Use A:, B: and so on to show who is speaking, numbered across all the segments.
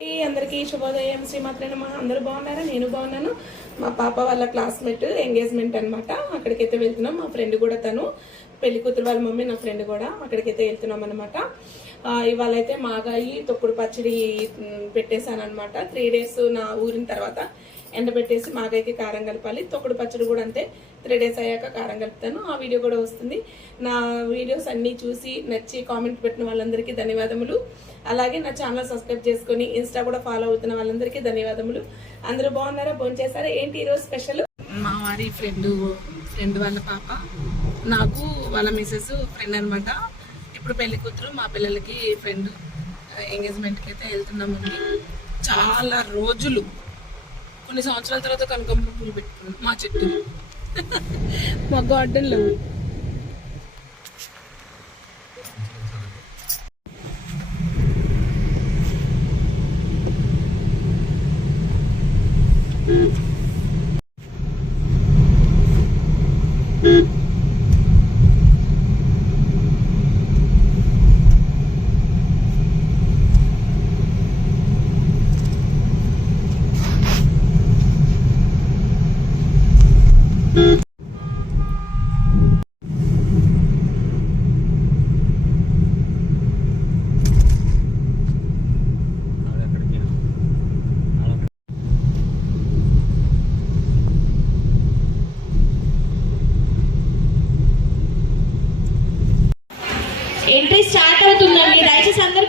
A: అందరికీ శుభోదయం. శ్రీమాత్రే నమ. అందరూ బాగున్నారా? నేను బాగున్నాను. మా పాప వాళ్ళ క్లాస్మేట్ ఎంగేజ్మెంట్ అన్నమాట. అక్కడికైతే వెళ్తున్నాం. మా ఫ్రెండ్ కూడా తను. పెళ్ళి కూతురు వాళ్ళ మమ్మీ నా ఫ్రెండ్ కూడా అక్కడికైతే వెళ్తున్నాం అనమాట ఇవాళ అయితే మాగాయి తొక్కుడు పచ్చడి పెట్టేశాను అనమాట త్రీ డేస్ నా ఊరిన తర్వాత ఎండబెట్టేసి మాగాయికి కారం కలపాలి. తొక్కుడు పచ్చడి కూడా అంతే. త్రీ డేస్ అయ్యాక కారం కలుపుతాను. ఆ వీడియో కూడా వస్తుంది. నా వీడియోస్ అన్నీ చూసి నచ్చి కామెంట్ పెట్టిన వాళ్ళందరికీ ధన్యవాదములు. అలాగే నా ఛానల్ సబ్స్క్రైబ్ చేసుకొని ఇన్స్టా కూడా ఫాలో అవుతున్న వాళ్ళందరికీ ధన్యవాదములు. అందరూ బాగున్నారా? భోజనం చేశారా ఏంటి ఈరోజు స్పెషల్? మా వారి ఫ్రెండ్ ఫ్రెండ్ వాళ్ళ పాప. నాకు వాళ్ళ మిసెస్ ఫ్రెండ్ అనమాట ఇప్పుడు పెళ్ళి కూతురు మా పిల్లలకి ఫ్రెండ్ ఎంగేజ్మెంట్కి అయితే వెళ్తున్నామండి. చాలా రోజులు కొన్ని సంవత్సరాల తర్వాత కనకంబ పూలు పెట్టుకున్నాం మా చెట్టు. మా గార్డెన్లో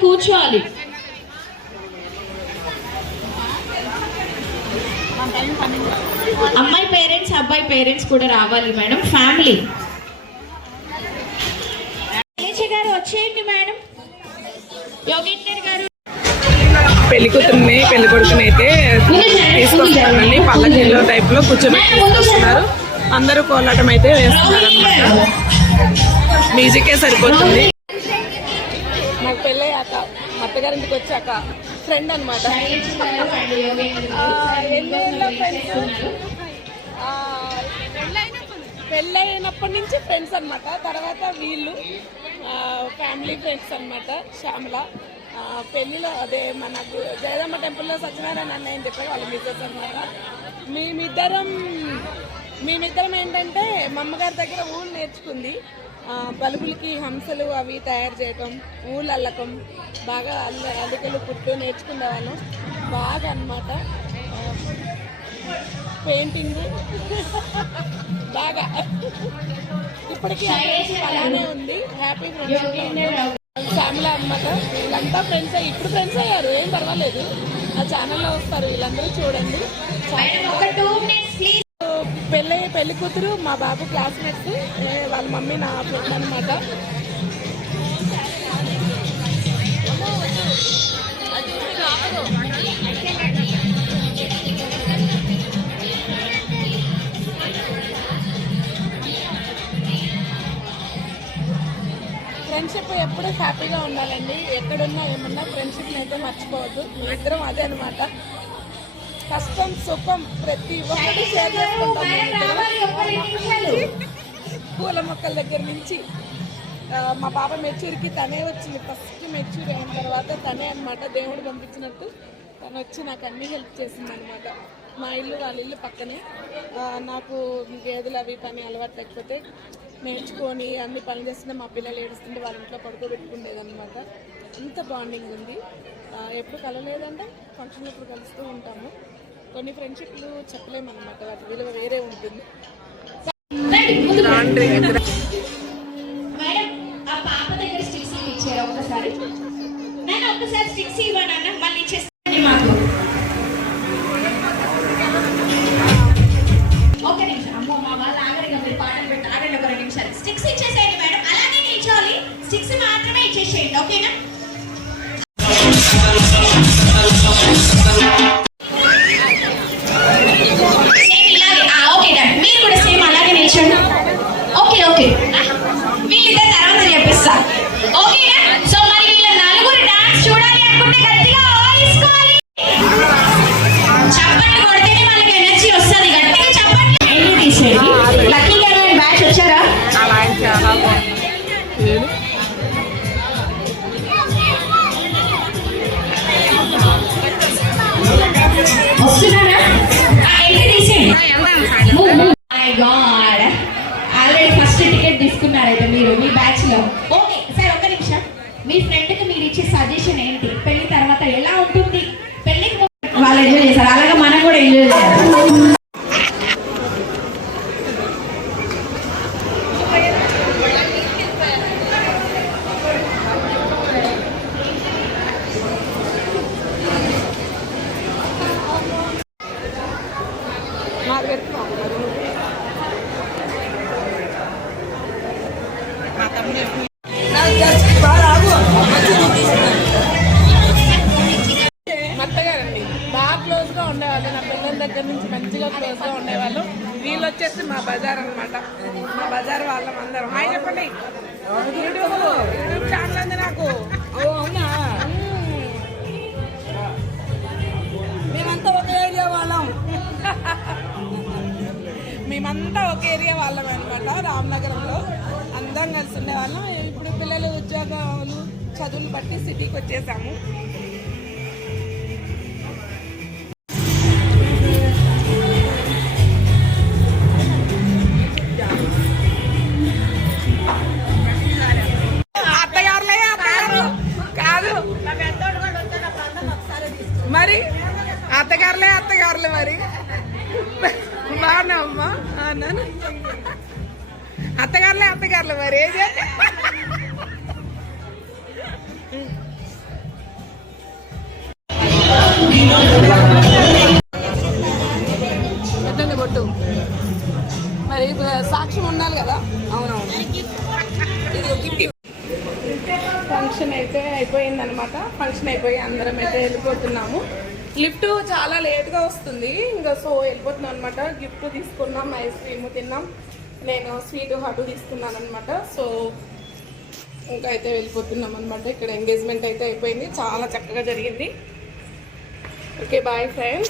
B: కూర్చోవాలి. అమ్మాయి పేరెంట్స్ అబ్బాయి పేరెంట్స్ కూడా రావాలి మేడం. ఫ్యామిలీ గారు వచ్చేయండి మేడం. యోగేంద్ర గారు.
A: పెళ్ళి కూతుర్ని పెళ్ళి కొడుకుని అయితే తీసుకొస్తారండి పల్లకిలో టైప్లో కూర్చోబెట్టి తీసుకొస్తున్నారు. అందరూ కోలాటం అయితే వేస్తున్నారు అనమాట మ్యూజికే సరిపోతుంది. వెళ్ళాక మా అత్తగారింటికి వచ్చాక ఫ్రెండ్ అనమాట పెళ్ళైనప్పటి నుంచి ఫ్రెండ్స్ అన్నమాట. తర్వాత వీళ్ళు ఫ్యామిలీ ఫ్రెండ్స్ అన్నమాట శ్యామల. పెళ్ళిలో అదే మన జయదమ్మ టెంపుల్లో సత్యనారాయణ అన్నయ్య అని చెప్పారు వాళ్ళ మిస్సెస్ అనమాట మేమిద్దరం మేమిద్దరం ఏంటంటే మా అమ్మగారి దగ్గర ఊళ్ళు నేర్చుకుంది. బల్బులకి హంసలు అవి తయారు చేయటం ఊళ్ళు అల్లకం బాగా అల్ల అల్లికలు కుట్టు నేర్చుకునేవాళ్ళం. బాగా అనమాట పెయింటింగ్. బాగా. ఇప్పటికీ అలానే ఉంది. హ్యాపీ ఫ్రెండ్షిప్ ఫ్యామిలీ అన్నమాట. వీళ్ళంతా ఫ్రెండ్స్ అయ్యి ఇప్పుడు ఫ్రెండ్స్ అయ్యారు. ఏం పర్వాలేదు. ఆ ఛానల్లో వస్తారు. వీళ్ళందరూ చూడండి. పెళ్ళి పెళ్ళి కూతురు మా బాబు క్లాస్మేట్స్ వాళ్ళ మమ్మీ నా ఫ్రెండ్ అనమాట ఫ్రెండ్షిప్ ఎప్పుడూ హ్యాపీగా ఉండాలండి. ఎక్కడున్నా ఏమన్నా ఫ్రెండ్షిప్ని అయితే మర్చిపోవద్దు. ఇద్దరం అదే అనమాట కష్టం సుఖం ప్రతి ఒక్కటి షేర్ చేసుకుంటాం. పూల మొక్కల దగ్గర నుంచి మా బాబా మెచ్యూర్కి తనే వచ్చింది. ఫస్ట్ మెచ్యూర్ అయిన తర్వాత తనే అనమాట దేవుడు పంపించినట్టు. తను వచ్చి నాకు అన్ని హెల్ప్ చేసింది అనమాట మా ఇల్లు వాళ్ళ ఇల్లు పక్కనే. నాకు గేదెలు అవి పని అలవాటు లేకపోతే నేర్చుకొని అన్ని పనులు చేస్తుంటే మా పిల్లలు ఏడుస్తుంటే వాళ్ళ ఇంట్లో పడుకోబెట్టుకుండేది అనమాట అంత బాండింగ్ ఉంది ఎప్పుడు కలలేదంటే ఫంక్షన్ ఎప్పుడు కలుస్తూ ఉంటాము. కొన్ని ఫ్రెండ్షిప్లు చెప్పలేమన్నమాట వాటి విలువ వేరే ఉంటుంది. Một sư ra nữa, ai. రామ్నగరంలో అందరం కలిసి ఉండేవాళ్ళం. ఇప్పుడు పిల్లలు ఉద్యోగాలు చదువులు బట్టి సిటీకి వచ్చేసాము. అత్తగారులే మరి ఏం పెట్టండి బొట్టు. మరి సాక్ష్యం ఉండాలి కదా? అవునవును. ఇది ఫంక్షన్ అయితే అయిపోయింది అనమాట ఫంక్షన్ అయిపోయి అందరం అయితే వెళ్ళిపోతున్నాము. లిఫ్ట్ చాలా లేట్గా వస్తుంది. ఇంకా సో వెళ్ళిపోతున్నాం అనమాట. గిఫ్ట్ తీసుకున్నాం ఐస్ క్రీమ్ తిన్నాం. నేను స్వీట్ హటు తీసుకున్నాను అనమాట సో ఇంకా అయితే వెళ్ళిపోతున్నాం అనమాట ఇక్కడ ఎంగేజ్మెంట్ అయితే అయిపోయింది. చాలా చక్కగా జరిగింది. Okay bye friends.